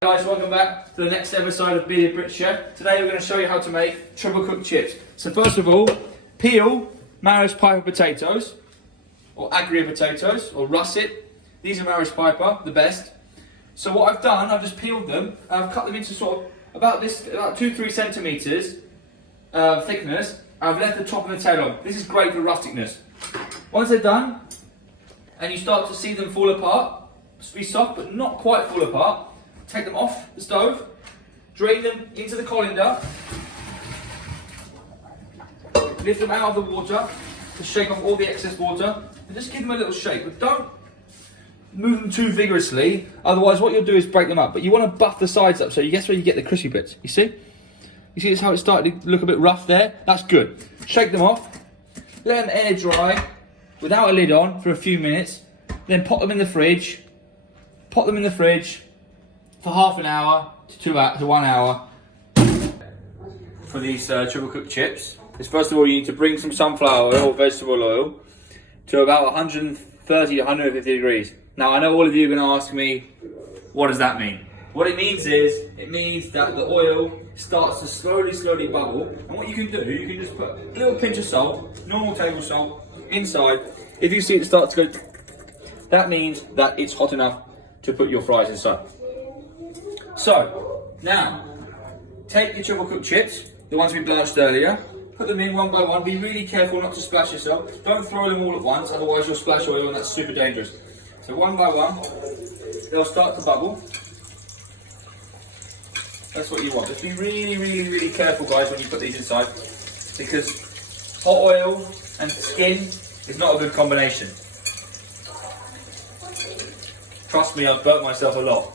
Guys, welcome back to the next episode of Brit Chef. Today we're going to show you how to make triple cooked chips. So first of all, peel Maris Piper potatoes, or Agria potatoes, or russet. These are Maris Piper, the best. So what I've done, I've just peeled them, and I've cut them into sort of about 2-3 centimetres thickness. I've left the top and the tail on. This is great for rusticness. Once they're done, and you start to see them fall apart, be soft but not quite fall apart, take them off the stove, drain them into the colander, lift them out of the water to shake off all the excess water, and just give them a little shake, but don't move them too vigorously, otherwise what you'll do is break them up. But you want to buff the sides up, so you guess where you get the crispy bits, you see? You see this how it started to look a bit rough there? That's good. Shake them off, let them air dry without a lid on for a few minutes, then pop them in the fridge. Pop them in the fridge for half an hour to 1 hour. For these triple cooked chips, first of all you need to bring some sunflower oil or vegetable oil to about 130 to 150 degrees. Now I know all of you are going to ask me, what does that mean? What it means is, it means that the oil starts to slowly bubble, and what you can do, you can just put a little pinch of salt, normal table salt, inside. If you see it start to go, that means that it's hot enough to put your fries inside. So, now, take your triple cooked chips, the ones we blanched earlier, put them in one by one. Be really careful not to splash yourself. Don't throw them all at once, otherwise you'll splash oil and that's super dangerous. So one by one, they'll start to bubble. That's what you want. Just be really careful, guys, when you put these inside, because hot oil and skin is not a good combination. Trust me, I've burnt myself a lot.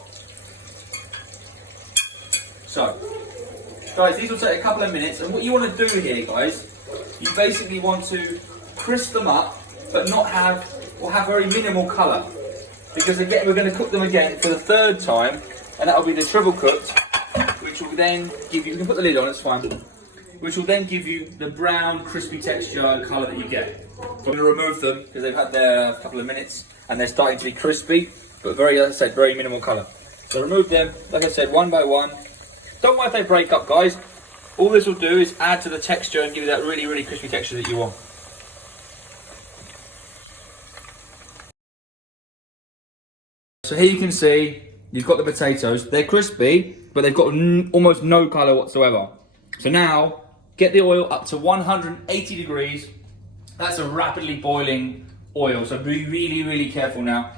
So, guys, these will take a couple of minutes, and what you want to do here, guys, you basically want to crisp them up, but not have, or have very minimal colour. Because again, we're going to cook them again for the third time, and that will be the triple cooked, which will then give you, you can put the lid on, it's fine, which will then give you the brown, crispy texture and colour that you get. So I'm going to remove them, because they've had their couple of minutes, and they're starting to be crispy, but very, as I said, very minimal colour. So remove them, like I said, one by one. Don't worry if they break up, guys. All this will do is add to the texture and give you that really crispy texture that you want. So here you can see, you've got the potatoes. They're crispy, but they've got almost no colour whatsoever. So now, get the oil up to 180 degrees. That's a rapidly boiling oil, so be really careful now.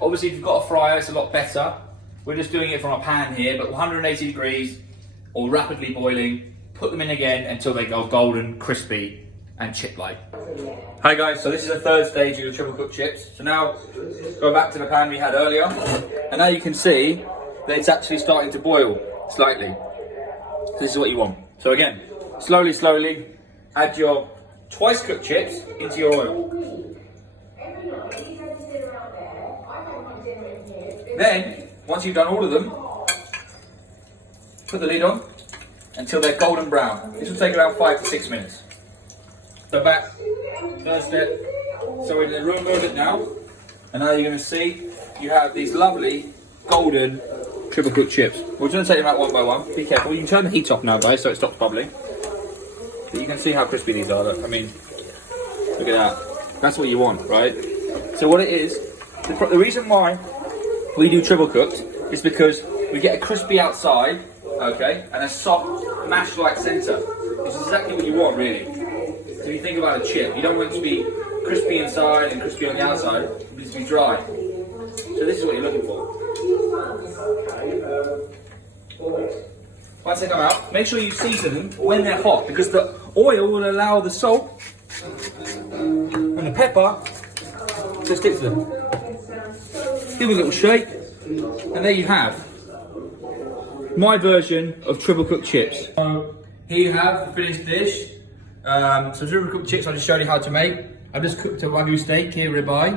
Obviously, if you've got a fryer, it's a lot better. We're just doing it from a pan here, but 180 degrees or rapidly boiling. Put them in again until they go golden, crispy, and chip-like. Hi guys, so this is the third stage of the triple cooked chips. So now, go back to the pan we had earlier, and now you can see that it's actually starting to boil slightly. So this is what you want. So again, slowly, add your twice cooked chips into your oil. Then, once you've done all of them, put the lid on until they're golden brown. This will take around 5 to 6 minutes. So back, first step. So we're going to remove it now. And now you're going to see you have these lovely golden triple cooked chips. We're just going to take them out one by one. Be careful. You can turn the heat off now, guys, so it stops bubbling. But you can see how crispy these are. Look, I mean, look at that. That's what you want, right? So what it is, the reason why we do triple cooked is because we get a crispy outside, okay, and a soft mash-like centre. This is exactly what you want, really. So if you think about a chip, you don't want it to be crispy inside and crispy on the outside, it needs to be dry. So this is what you're looking for. Once they come out, make sure you season them when they're hot, because the oil will allow the salt and the pepper to stick to them. Give it a little shake, and there you have my version of triple cooked chips. So here you have the finished dish. Some triple cooked chips I just showed you how to make. I've just cooked a Wagyu steak here, ribeye,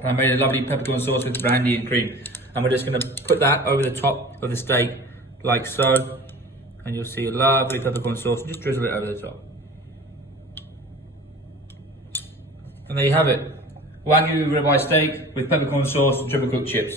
and I made a lovely peppercorn sauce with brandy and cream. And we're just going to put that over the top of the steak, like so, and you'll see a lovely peppercorn sauce. Just drizzle it over the top. And there you have it. Wagyu ribeye steak with peppercorn sauce and triple cooked chips.